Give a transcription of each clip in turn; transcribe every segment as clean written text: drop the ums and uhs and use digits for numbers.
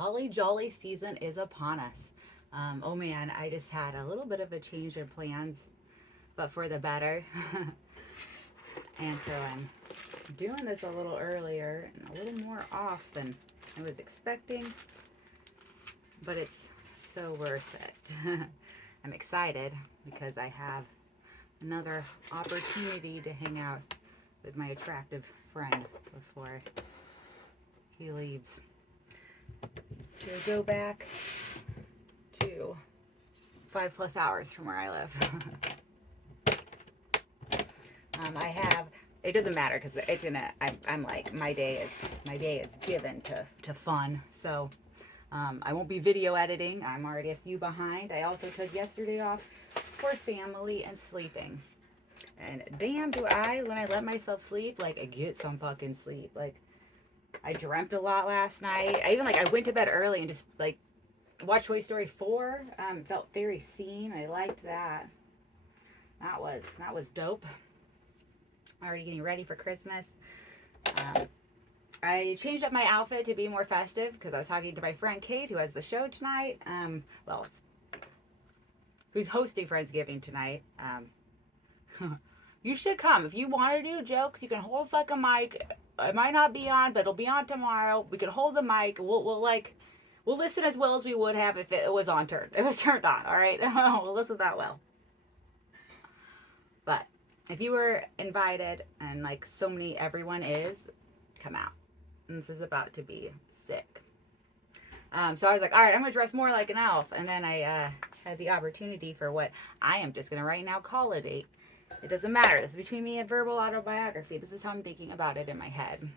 holly jolly season is upon us. Oh man, I just had a little bit of a change of plans, but for the better. And so I'm doing this a little earlier and a little more off than I was expecting, but it's so worth it. I'm excited because I have another opportunity to hang out with my attractive friend before he leaves to go back to 5+ hours from where I live. I have, it doesn't matter because it's gonna, I'm like, my day is given to fun. So I won't be video editing. I'm already a few behind. I also took yesterday off for family and sleeping. And damn, do I, when I let myself sleep, like I get some fucking sleep. Like I dreamt a lot last night. I went to bed early and just like watched Toy Story 4. Felt very seen. I liked that. That was dope. Already getting ready for Christmas. I changed up my outfit to be more festive because I was talking to my friend Kate, who has the show tonight. Who's hosting Friendsgiving tonight. You should come. If you want to do jokes, you can hold fucking mic. It might not be on, but it'll be on tomorrow. We can hold the mic. We'll listen as well as we would have if it was on turn. It was turned on, all right? We'll listen that well. But if you were invited, and like so many, everyone is, come out. And this is about to be sick. So I was like, all right, I'm gonna dress more like an elf. And then I had the opportunity for what I am just gonna right now call a date. It doesn't matter. This is between me and verbal autobiography. This is how I'm thinking about it in my head.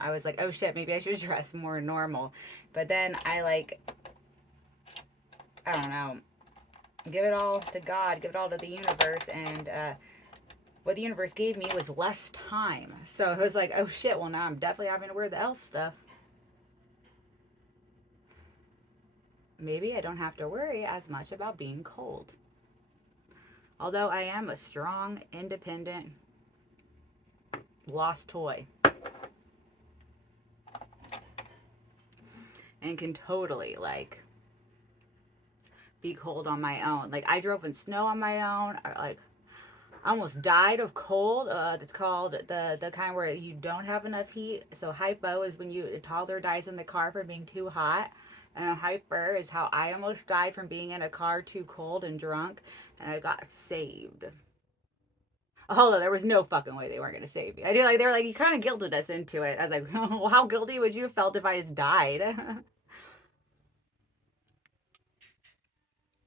I was like, oh shit, maybe I should dress more normal. But then I don't know, give it all to God, give it all to the universe, and what the universe gave me was less time. So I was like, oh shit, well now I'm definitely having to wear the elf stuff. Maybe I don't have to worry as much about being cold. Although I am a strong, independent, lost toy. And can totally, like, be cold on my own. Like, I drove in snow on my own. I almost died of cold. It's called the kind where you don't have enough heat. So hypo is when a toddler dies in the car for being too hot. And hyper is how I almost died from being in a car too cold and drunk. And I got saved. Although there was no fucking way they weren't going to save me. I do, like, they were like, you kind of guilted us into it. I was like, well, how guilty would you have felt if I just died?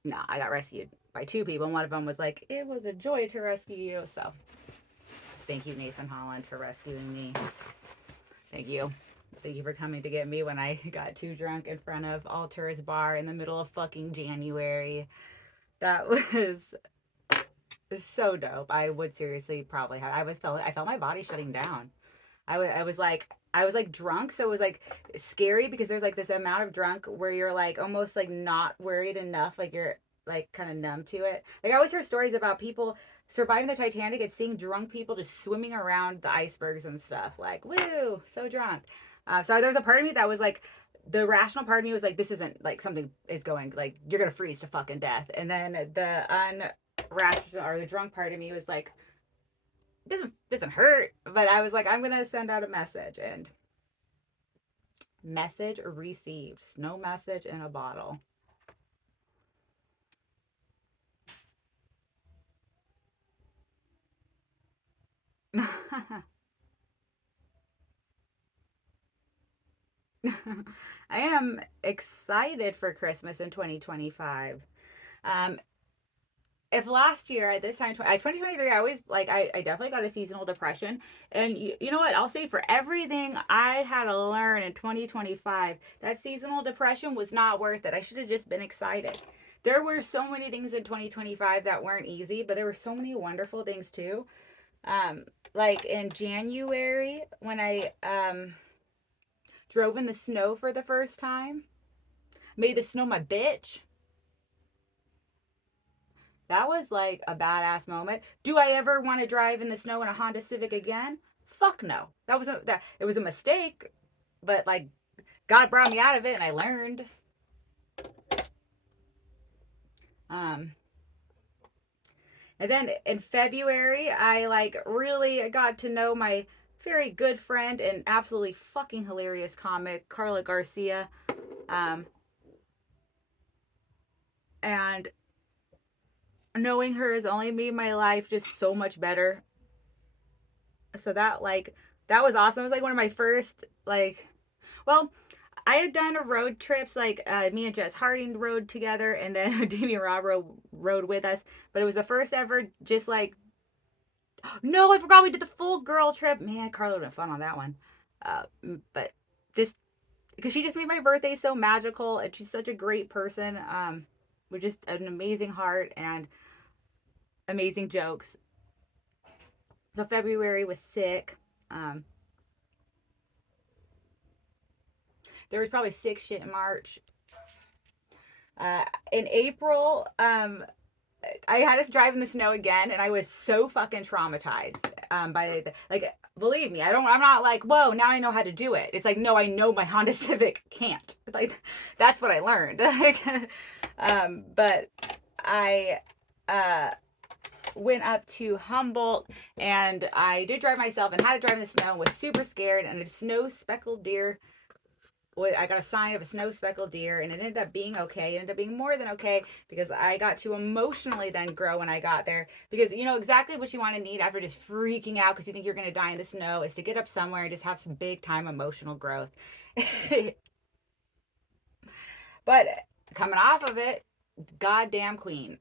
No, I got rescued by two people. And one of them was like, it was a joy to rescue you. So thank you, Nathan Holland, for rescuing me. Thank you. Thank you for coming to get me when I got too drunk in front of Altur's bar in the middle of fucking January. That was so dope. I would seriously probably have. I felt my body shutting down. I was like drunk, so it was like scary because there's like this amount of drunk where you're like almost like not worried enough, like you're like kind of numb to it. Like I always hear stories about people surviving the Titanic and seeing drunk people just swimming around the icebergs and stuff. Like, woo, so drunk. So there's a part of me that was like, the rational part of me was like, this isn't like something is going, like you're gonna freeze to fucking death. And then the unrational or the drunk part of me was like, doesn't hurt. But I was like, I'm gonna send out a message, and message received. Snow message in a bottle. I am excited for Christmas in 2025. Um, if last year at this time, 2023, I definitely got a seasonal depression. And you know what? I'll say for everything I had to learn in 2025, that seasonal depression was not worth it. I should have just been excited. There were so many things in 2025 that weren't easy, but there were so many wonderful things too. Like in January when I drove in the snow for the first time, made the snow my bitch. That was like a badass moment. Do I ever want to drive in the snow in a Honda Civic again? Fuck no. That was it was a mistake, but like God brought me out of it, and I learned. Um, and then in February, I like really got to know my very good friend and absolutely fucking hilarious comic, Karla Garcia. Um, and knowing her has only made my life just so much better. So that was awesome. It was like one of my first well, I had done a road trips like me and Jess Harding rode together, and then Damien Rob rode with us. But it was the first ever just like no, I forgot we did the full girl trip. Man, Carla would have fun on that one. But this because she just made my birthday so magical, and she's such a great person. With just an amazing heart and amazing jokes. So February was sick. Um, there was probably sick shit in March. In April, I had us drive in the snow again, and I was so fucking traumatized by like. Believe me, I'm not like, whoa, now I know how to do it. It's like, no, I know my Honda Civic can't. Like, that's what I learned. But I went up to Humboldt, and I did drive myself and had to drive in the snow. Was super scared, and a snow speckled deer. I got a sign of a snow speckled deer, and it ended up being okay. It ended up being more than okay because I got to emotionally then grow when I got there. Because you know exactly what you want to need after just freaking out because you think you're going to die in the snow is to get up somewhere and just have some big time emotional growth. But coming off of it, goddamn queen.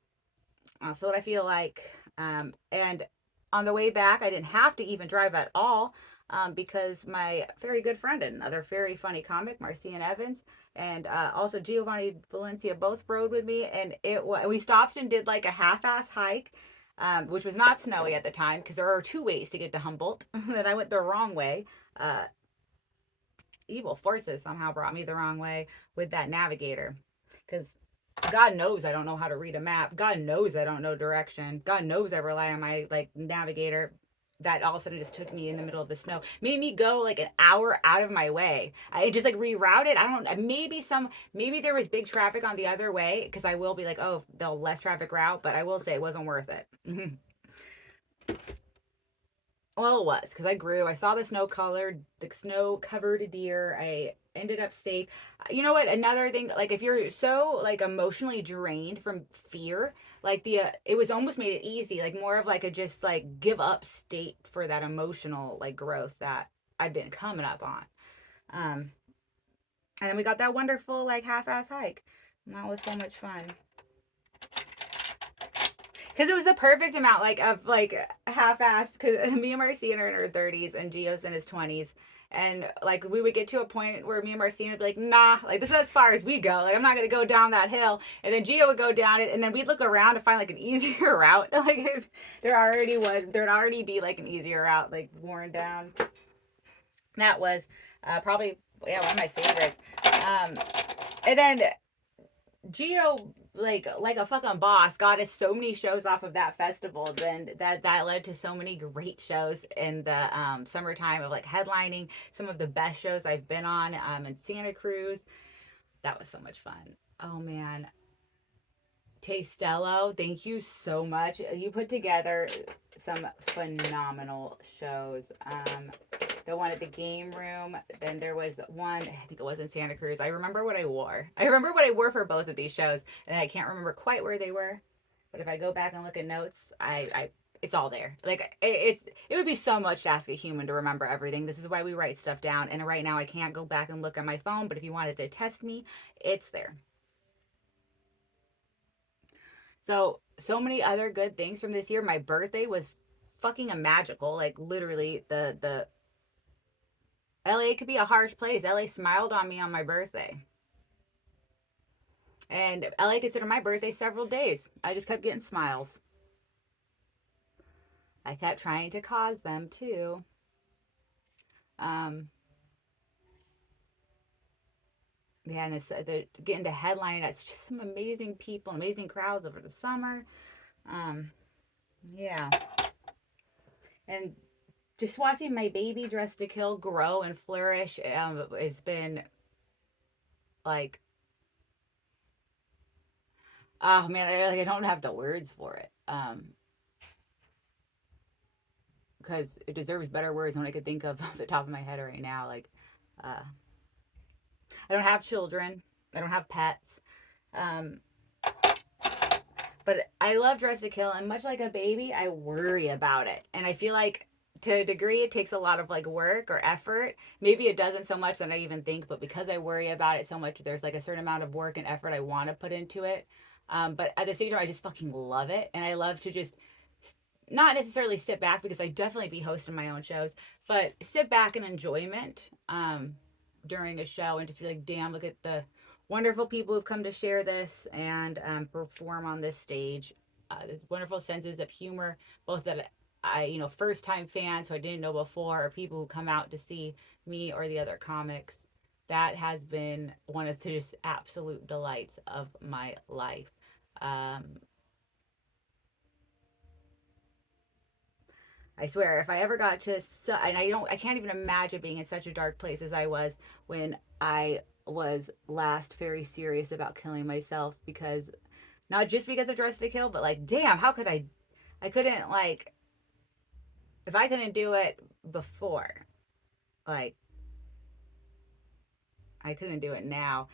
That's what I feel like. And on the way back, I didn't have to even drive at all because my very good friend and another very funny comic, Marcian Evans, and also Giovanni Valencia both rode with me. And we stopped and did like a half-ass hike, which was not snowy at the time because there are two ways to get to Humboldt. And I went the wrong way. Uh, Evil forces somehow brought me the wrong way with that navigator because God knows I don't know how to read a map. God knows I don't know direction. God knows I rely on my like navigator. That all of a sudden just took me in the middle of the snow. Made me go like an hour out of my way. I just like rerouted. I don't maybe there was big traffic on the other way because I will be like, oh, the less traffic route, but I will say it wasn't worth it. Well, it was because I grew. I saw the snow covered deer. I ended up safe. You know what? Another thing, like if you're so like emotionally drained from fear, like it was almost made it easy, like more of like a just like give up state for that emotional like growth that I've been coming up on. Um, and then we got that wonderful like half-ass hike, and that was so much fun because it was the perfect amount like of like half-assed because me and Marcina are in her 30s and Gio's in his 20s, and like we would get to a point where me and Marcina would be like, nah, like this is as far as we go, like I'm not gonna go down that hill, and then Gio would go down it, and then we'd look around to find like an easier route. Like if there'd already be like an easier route like worn down. That was probably yeah one of my favorites. um and then Geo, like a fucking boss, got us so many shows off of that festival. Then that led to so many great shows in the summertime of like headlining some of the best shows I've been on in Santa Cruz. That was so much fun. Oh man, Tastello, thank you so much. You put together some phenomenal shows. The one at the game room. Then there was one, I think it was in Santa Cruz. I remember what I wore. I remember what I wore for both of these shows, and I can't remember quite where they were. But if I go back and look at notes, I it's all there. Like it would be so much to ask a human to remember everything. This is why we write stuff down. And right now I can't go back and look at my phone. But if you wanted to test me, it's there. So many other good things from this year. My birthday was fucking a magical. Like literally the LA could be a harsh place. LA smiled on me on my birthday. And LA considered my birthday several days. I just kept getting smiles. I kept trying to cause them too. Um, yeah, and the getting to headline. That's just some amazing people, amazing crowds over the summer. Um, yeah, and just watching my baby Dressed to Kill grow and flourish has been Like, oh man, I don't have the words for it. Because it deserves better words than I could think of off the top of my head right now. Like, uh, I don't have children. I don't have pets. Um, but I love Dress to Kill, and much like a baby, I worry about it. And I feel like to a degree it takes a lot of like work or effort. Maybe it doesn't so much than I even think, but because I worry about it so much, there's like a certain amount of work and effort I want to put into it. But at the same time, I just fucking love it. And I love to just not necessarily sit back, because I definitely be hosting my own shows, but sit back in enjoyment during a show and just be like, damn, look at the wonderful people who've come to share this and perform on this stage. There's wonderful senses of humor, both that first time fans who I didn't know before, or people who come out to see me or the other comics. That has been one of the just absolute delights of my life. Um, I swear, if I ever got to, and I can't even imagine being in such a dark place as I was when I was last very serious about killing myself, because not just because of Dress to Kill, but like, damn, how could I couldn't, like, if I couldn't do it before, like, I couldn't do it now.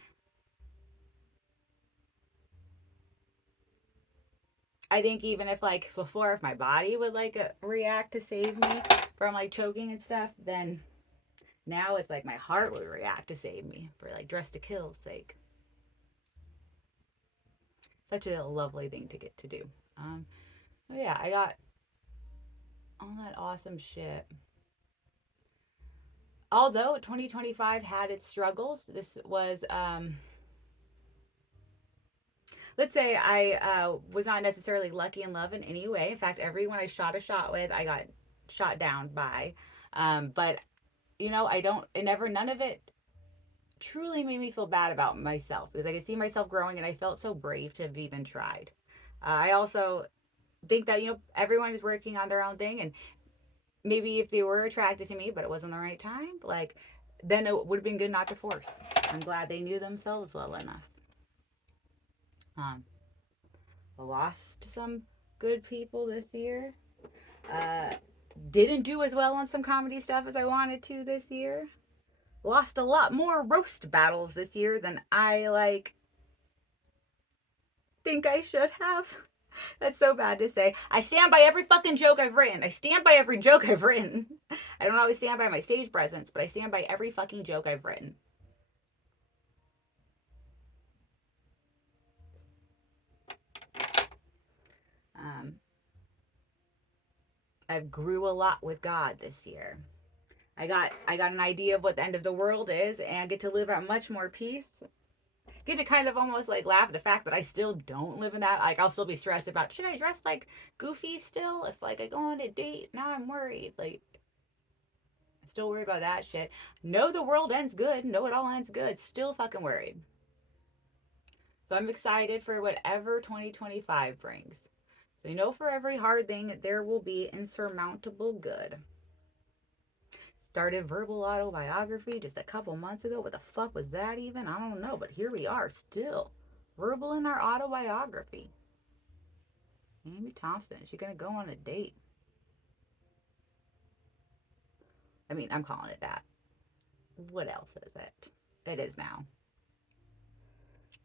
I think even if like before, if my body would like react to save me from like choking and stuff, then now it's like my heart would react to save me for like Dress to Kill's sake. Such a lovely thing to get to do. Um, oh yeah, I got all that awesome shit. Although 2025 had its struggles, this was let's say I was not necessarily lucky in love in any way. In fact, everyone I shot a shot with, I got shot down by. But I don't. It never. None of it truly made me feel bad about myself, because I could see myself growing, and I felt so brave to have even tried. I also think that everyone is working on their own thing, and maybe if they were attracted to me, but it wasn't the right time, like, then it would have been good not to force. I'm glad they knew themselves well enough. Um, Lost some good people this year. Uh, didn't do as well on some comedy stuff as I wanted to this year. Lost a lot more roast battles this year than I think I should have. That's so bad to say. I stand by every fucking joke I've written. I stand by every joke I've written. I don't always stand by my stage presence, but I stand by every fucking joke I've written. Um, I grew a lot with God this year. I got an idea of what the end of the world is, and get to live at much more peace. Get to kind of almost like laugh at the fact that I still don't live in that. Like, I'll still be stressed about, should I dress like goofy still if like I go on a date? Now I'm worried. Like, still worried about that shit. Know the world ends good. Know it all ends good. Still fucking worried. So I'm excited for whatever 2025 brings. So for every hard thing there will be insurmountable good. Started verbal autobiography just a couple months ago. What the fuck was that even? I don't know, but here we are still. Verbal in our autobiography. Amy Thompson, is she gonna go on a date? I mean, I'm calling it that. What else is it? It is now.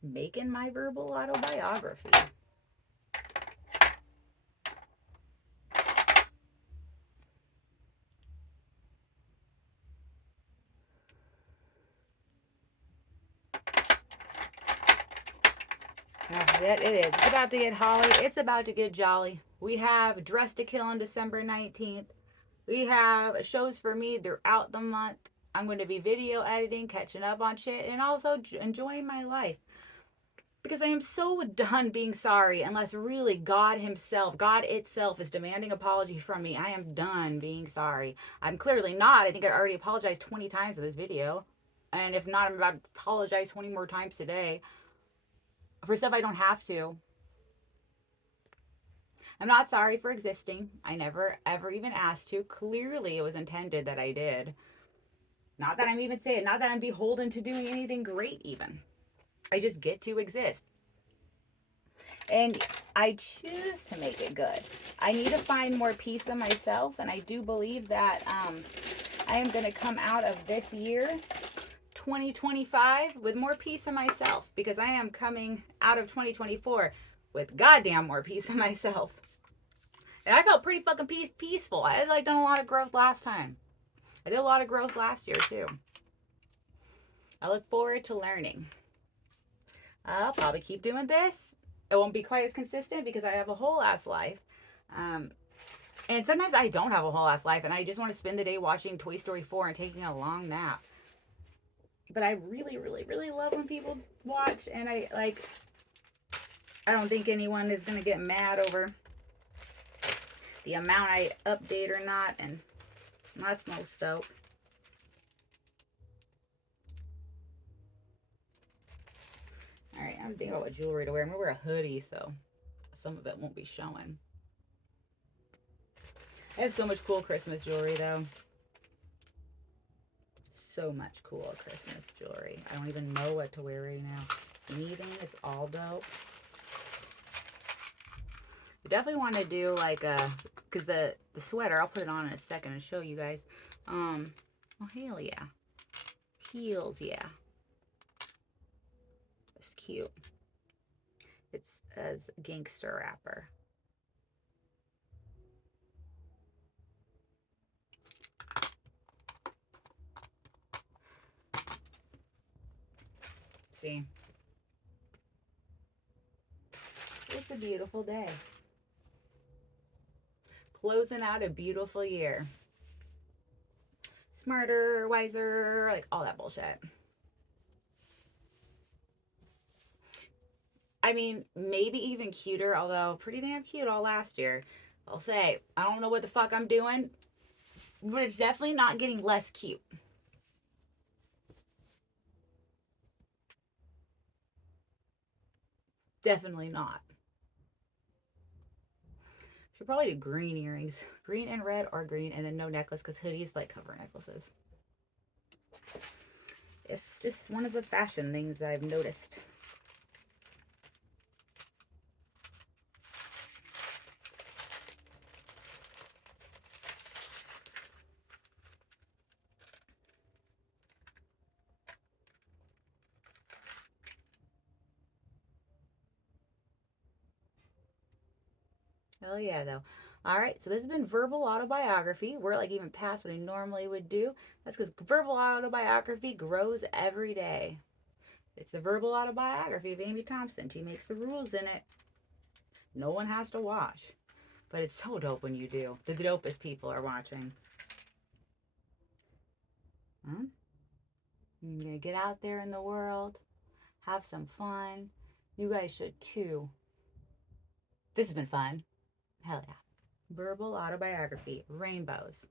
Making my verbal autobiography. It is. It's about to get holly. It's about to get jolly. We have Dress to Kill on December 19th. We have shows for me throughout the month. I'm going to be video editing, catching up on shit, and also enjoying my life. Because I am so done being sorry, unless really God Himself, God itself, is demanding apology from me. I am done being sorry. I'm clearly not. I think I already apologized 20 times in this video. And if not, I'm about to apologize 20 more times today for stuff I don't have to. I'm not sorry for existing. I never, ever even asked to. Clearly, it was intended that I did. Not that I'm even saying, not that I'm beholden to doing anything great, even. I just get to exist. And I choose to make it good. I need to find more peace in myself, and I do believe that I am going to come out of this year, 2025, with more peace in myself, because I am coming out of 2024 with goddamn more peace in myself. And I felt pretty fucking peaceful. I had like done a lot of growth last time. I did a lot of growth last year too. I look forward to learning. I'll probably keep doing this. It won't be quite as consistent because I have a whole ass life. And sometimes I don't have a whole ass life and I just want to spend the day watching Toy Story 4 and taking a long nap. But I really, really, really love when people watch, and I don't think anyone is going to get mad over the amount I update or not, and that's most dope. Alright, I'm thinking about what jewelry to wear. I'm going to wear a hoodie, so some of it won't be showing. I have so much cool Christmas jewelry, though. So much cool Christmas jewelry. I don't even know what to wear right now. Anything is all dope. I definitely want to do like a, because the sweater, I'll put it on in a second and show you guys. Oh, hell yeah. Heels, yeah. It's cute. It's as gangster wrapper. See? It's a beautiful day. Closing out a beautiful year. Smarter, wiser, like all that bullshit. I mean, maybe even cuter, although pretty damn cute all last year. I'll say, I don't know what the fuck I'm doing, but it's definitely not getting less cute. Definitely not. Should probably do green earrings. Green and red, or green and then no necklace, because hoodies like cover necklaces. It's just one of the fashion things I've noticed. Hell yeah, though. All right, so this has been verbal autobiography. We're like even past what I normally would do. That's because verbal autobiography grows every day. It's the verbal autobiography of Amy Thompson. She makes the rules in it. No one has to watch. But it's so dope when you do. The dopest people are watching. Huh? You're going to get out there in the world. Have some fun. You guys should too. This has been fun. Hell yeah. Verbal autobiography. Rainbows.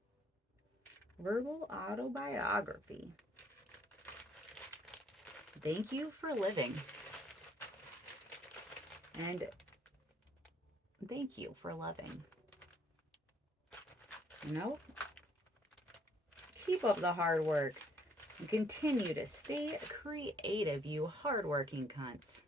Verbal autobiography. Thank you for living. And thank you for loving. You know? Keep up the hard work. And continue to stay creative, you hardworking cunts.